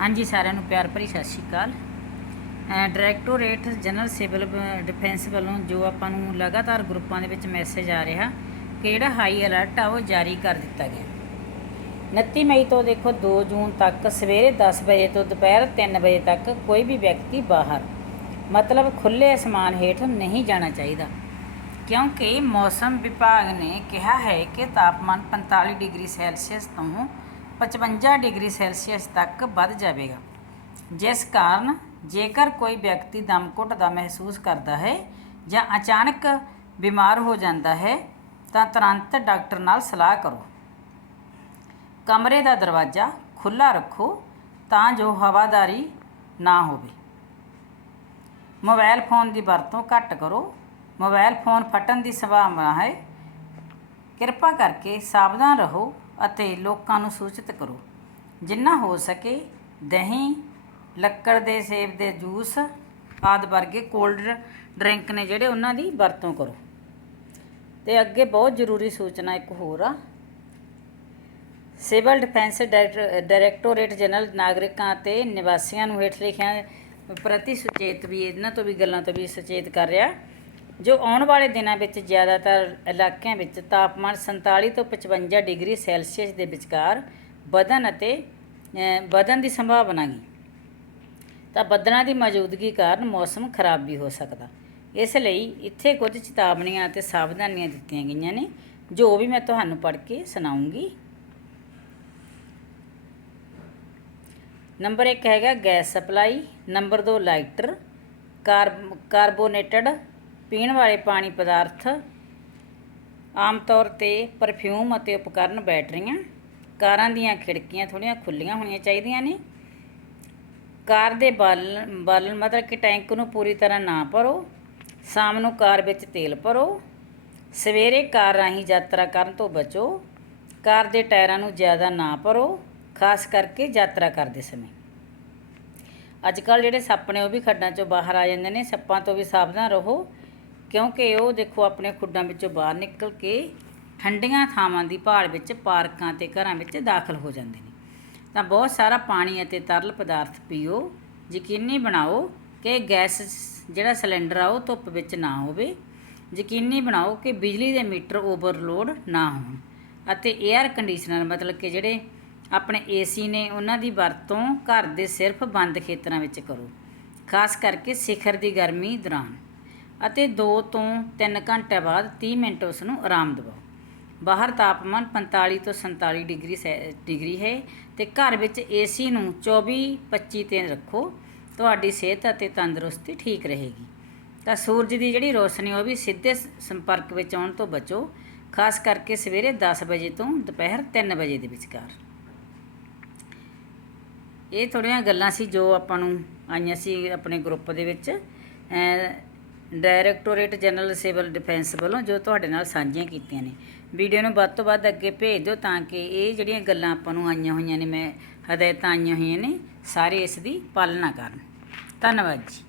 ਹਾਂਜੀ, ਸਾਰਿਆਂ ਨੂੰ ਪਿਆਰ ਭਰੀ ਸਤਿ ਸ਼੍ਰੀ ਅਕਾਲ। ਡਾਇਰੈਕਟੋਰੇਟ ਜਨਰਲ ਸਿਵਲ ਡਿਫੈਂਸ ਵੱਲੋਂ ਜੋ ਆਪਾਂ ਨੂੰ ਲਗਾਤਾਰ ਗਰੁੱਪਾਂ ਦੇ ਵਿੱਚ ਮੈਸੇਜ ਆ ਰਿਹਾ ਕਿ ਜਿਹੜਾ ਹਾਈ ਅਲਰਟ ਆ, ਉਹ ਜਾਰੀ ਕਰ ਦਿੱਤਾ ਗਿਆ। 29 ਮਈ ਤੋਂ ਦੇਖੋ 2 ਜੂਨ ਤੱਕ ਸਵੇਰੇ 10 ਵਜੇ ਤੋਂ ਦੁਪਹਿਰ 3 ਵਜੇ ਤੱਕ ਕੋਈ ਵੀ ਵਿਅਕਤੀ ਬਾਹਰ, ਮਤਲਬ ਖੁੱਲੇ ਅਸਮਾਨ ਹੇਠ ਨਹੀਂ ਜਾਣਾ ਚਾਹੀਦਾ। ਕਿਉਂਕਿ ਮੌਸਮ ਵਿਭਾਗ ਨੇ ਕਿਹਾ ਹੈ ਕਿ ਤਾਪਮਾਨ 45 ਡਿਗਰੀ ਸੈਲਸੀਅਸ ਤੋਂ 55 ਡਿਗਰੀ ਸੈਲਸੀਅਸ ਤੱਕ ਵੱਧ ਜਾਵੇਗਾ। ਜਿਸ ਕਾਰਨ ਜੇਕਰ ਕੋਈ ਵਿਅਕਤੀ ਦਮ ਘੁੱਟਦਾ ਮਹਿਸੂਸ ਕਰਦਾ ਹੈ ਜਾਂ ਅਚਾਨਕ ਬਿਮਾਰ ਹੋ ਜਾਂਦਾ ਹੈ, ਤਾਂ ਤੁਰੰਤ ਡਾਕਟਰ ਨਾਲ ਸਲਾਹ ਕਰੋ। ਕਮਰੇ ਦਾ ਦਰਵਾਜ਼ਾ ਖੁੱਲਾ ਰੱਖੋ ਤਾਂ ਜੋ ਹਵਾਦਾਰੀ ਨਾ ਹੋਵੇ। ਮੋਬਾਈਲ ਫੋਨ ਦੀ ਵਰਤੋਂ ਘੱਟ ਕਰੋ। ਮੋਬਾਈਲ ਫੋਨ ਫਟਣ ਦੀ ਸੰਭਾਵਨਾ ਹੈ। ਕਿਰਪਾ ਕਰਕੇ ਸਾਵਧਾਨ ਰਹੋ। ਅਤੇ ਲੋਕਾਂ ਨੂੰ ਸੂਚਿਤ ਕਰੋ। ਜਿੰਨਾ ਹੋ ਸਕੇ ਦਹੀਂ, ਲੱਕੜ ਦੇ ਸੇਬ ਦੇ ਜੂਸ ਆਦਿ ਵਰਗੇ ਕੋਲਡ ਡਰਿੰਕ ਨੇ ਜਿਹੜੇ ਉਹਨਾਂ ਦੀ ਵਰਤੋਂ ਕਰੋ। ਤੇ ਅੱਗੇ ਬਹੁਤ ਜ਼ਰੂਰੀ ਸੂਚਨਾ ਇੱਕ ਹੋਰ ਆ। Civil defence director- directorate general ਨਾਗਰਿਕਾਂ ਅਤੇ ਨਿਵਾਸੀਆਂ ਨੂੰ ਹੇਠ ਲਿਖਿਆ ਪ੍ਰਤੀ ਸੁਚੇਤ ਵੀ ਇਹਨਾਂ ਤੋਂ ਵੀ, ਗੱਲਾਂ ਤੋਂ ਵੀ ਸੁਚੇਤ ਕਰ ਰਿਹਾ। ਜੋ ਆਉਣ ਵਾਲੇ ਦਿਨਾਂ ਵਿੱਚ ਜ਼ਿਆਦਾਤਰ ਇਲਾਕਿਆਂ ਵਿੱਚ ਤਾਪਮਾਨ 47 ਤੋਂ 55 ਡਿਗਰੀ ਸੈਲਸੀਅਸ ਦੇ ਵਿਚਕਾਰ ਵਧਣ ਅਤੇ ਵਧਣ ਦੀ ਸੰਭਾਵਨਾ ਗੀ। ਤਾਂ ਬੱਦਲਾਂ ਦੀ ਮੌਜੂਦਗੀ ਕਾਰਨ ਮੌਸਮ ਖਰਾਬ ਵੀ ਹੋ ਸਕਦਾ। ਇਸ ਲਈ ਇੱਥੇ ਕੁਝ ਚੇਤਾਵਨੀਆਂ ਅਤੇ ਸਾਵਧਾਨੀਆਂ ਦਿੱਤੀਆਂ ਗਈਆਂ ਨੇ, ਜੋ ਵੀ ਮੈਂ ਤੁਹਾਨੂੰ ਪੜ੍ਹ ਕੇ ਸੁਣਾਉਂਗੀ। ਨੰਬਰ 1 ਹੈਗਾ gas supply, number 2 lighter, carb, carbonated ਪੀਣ ਵਾਲੇ ਪਾਣੀ ਪਦਾਰਥ ਆਮ ਤੌਰ ਤੇ ਪਰਫਿਊਮ ਅਤੇ ਉਪਕਰਨ ਬੈਟਰੀਆਂ ਕਾਰਾਂ ਦੀਆਂ ਖਿੜਕੀਆਂ ਥੋੜ੍ਹੀਆਂ ਖੁੱਲੀਆਂ ਹੋਣੀਆਂ ਚਾਹੀਦੀਆਂ ਨੇ। ਕਾਰ ਦੇ ਬਾਲਣ ਬਾਲਣ ਮਤਲਬ ਕਿ ਟੈਂਕ ਨੂੰ ਪੂਰੀ ਤਰ੍ਹਾਂ ਨਾ ਭਰੋ। ਸ਼ਾਮ ਨੂੰ ਕਾਰ ਵਿੱਚ ਤੇਲ ਭਰੋ। ਸਵੇਰੇ ਕਾਰ ਰਾਹੀਂ ਯਾਤਰਾ ਕਰਨ ਤੋਂ ਬਚੋ। ਕਾਰ ਦੇ ਟਾਇਰਾਂ ਨੂੰ ਜ਼ਿਆਦਾ ਨਾ ਭਰੋ, ਖਾਸ ਕਰਕੇ ਯਾਤਰਾ ਕਰਦੇ ਸਮੇਂ। ਅੱਜ ਕੱਲ ਜਿਹੜੇ ਸੱਪ ਨੇ ਉਹ ਵੀ ਖੱਡਾਂ ਚੋਂ ਬਾਹਰ ਆ ਜਾਂਦੇ ਨੇ। ਸੱਪਾਂ ਤੋਂ ਵੀ ਸਾਵਧਾਨ ਰਹੋ। ਕਿਉਂਕਿ ਉਹ ਦੇਖੋ ਆਪਣੇ ਖੁੱਡਾਂ ਵਿੱਚੋਂ ਬਾਹਰ ਨਿਕਲ ਕੇ ਠੰਡੀਆਂ ਥਾਵਾਂ ਦੀ ਭਾਲ ਵਿੱਚ ਪਾਰਕਾਂ ਤੇ ਘਰਾਂ ਵਿੱਚ ਦਾਖਲ ਹੋ ਜਾਂਦੇ ਨੇ। ਤਾਂ ਬਹੁਤ ਸਾਰਾ ਪਾਣੀ ਅਤੇ ਤਰਲ ਪਦਾਰਥ ਪੀਓ, ਯਕੀਨੀ ਬਣਾਓ ਕਿ ਗੈਸ ਜਿਹੜਾ ਸਿਲੰਡਰ ਆ ਉਹ ਧੁੱਪ ਵਿੱਚ ਨਾ ਹੋਵੇ। ਯਕੀਨੀ ਬਣਾਓ ਕਿ ਬਿਜਲੀ ਦੇ ਮੀਟਰ ਓਵਰਲੋਡ ਨਾ ਹੋਣ ਅਤੇ 에ਅਰ ਕੰਡੀਸ਼ਨਰ ਮਤਲਬ ਕਿ ਜਿਹੜੇ ਆਪਣੇ ਏਸੀ ਨੇ ਉਹਨਾਂ ਦੀ ਵਰਤੋਂ ਘਰ ਦੇ ਸਿਰਫ ਬੰਦ ਖੇਤਰਾਂ ਵਿੱਚ ਕਰੋ, ਖਾਸ ਕਰਕੇ ਸਿਖਰ ਦੀ ਗਰਮੀ ਦੌਰਾਨ। ਅਤੇ 2 ਤੋਂ 3 ਘੰਟੇ ਬਾਅਦ 30 ਮਿੰਟ ਉਸ ਨੂੰ ਆਰਾਮ ਦਿਵਾਓ। ਬਾਹਰ ਤਾਪਮਾਨ 45 ਤੋਂ 47 ਡਿਗਰੀ ਸੈ- ਡਿਗਰੀ ਹੈ ਤੇ ਘਰ ਵਿੱਚ ਏਸੀ ਨੂੰ 24 25 ਤੇ ਰੱਖੋ, ਤੁਹਾਡੀ ਸਿਹਤ ਅਤੇ ਤੰਦਰੁਸਤੀ ਠੀਕ ਰਹੇਗੀ। ਤਾਂ ਸੂਰਜ ਦੀ ਜਿਹੜੀ ਰੋਸ਼ਨੀ ਉਹ ਵੀ ਸਿੱਧੇ ਸੰਪਰਕ ਵਿੱਚ ਆਉਣ ਤੋਂ ਬਚੋ, ਖਾਸ ਕਰਕੇ ਸਵੇਰੇ 10 ਵਜੇ ਤੋਂ ਦੁਪਹਿਰ 3 ਵਜੇ ਦੇ ਵਿਚਕਾਰ। ਇਹ ਥੋੜ੍ਹੀਆਂ ਗੱਲਾਂ ਸੀ ਜੋ ਆਪਾਂ ਨੂੰ ਆਈਆਂ ਸੀ ਆਪਣੇ ਗਰੁੱਪ ਦੇ ਵਿੱਚ। ਡਾਇਰੈਕਟੋਰੇਟ ਜਨਰਲ ਸਿਵਲ ਡਿਫੈਂਸ ਵੱਲੋਂ ਜੋ ਤੁਹਾਡੇ ਨਾਲ ਸਾਂਝੀਆਂ ਕੀਤੀਆਂ ਨੇ। ਵੀਡੀਓ ਨੂੰ ਵੱਧ ਤੋਂ ਵੱਧ ਅੱਗੇ ਭੇਜ ਦਿਓ ਤਾਂ ਕਿ ਇਹ ਜਿਹੜੀਆਂ ਗੱਲਾਂ ਆਪਾਂ ਨੂੰ ਆਈਆਂ ਹੋਈਆਂ ਨੇ, ਮੈਂ ਹਦਾਇਤਾਂ ਆਈਆਂ ਹੋਈਆਂ ਨੇ, ਸਾਰੇ ਇਸ ਦੀ ਪਾਲਣਾ ਕਰਨ। ਧੰਨਵਾਦ ਜੀ।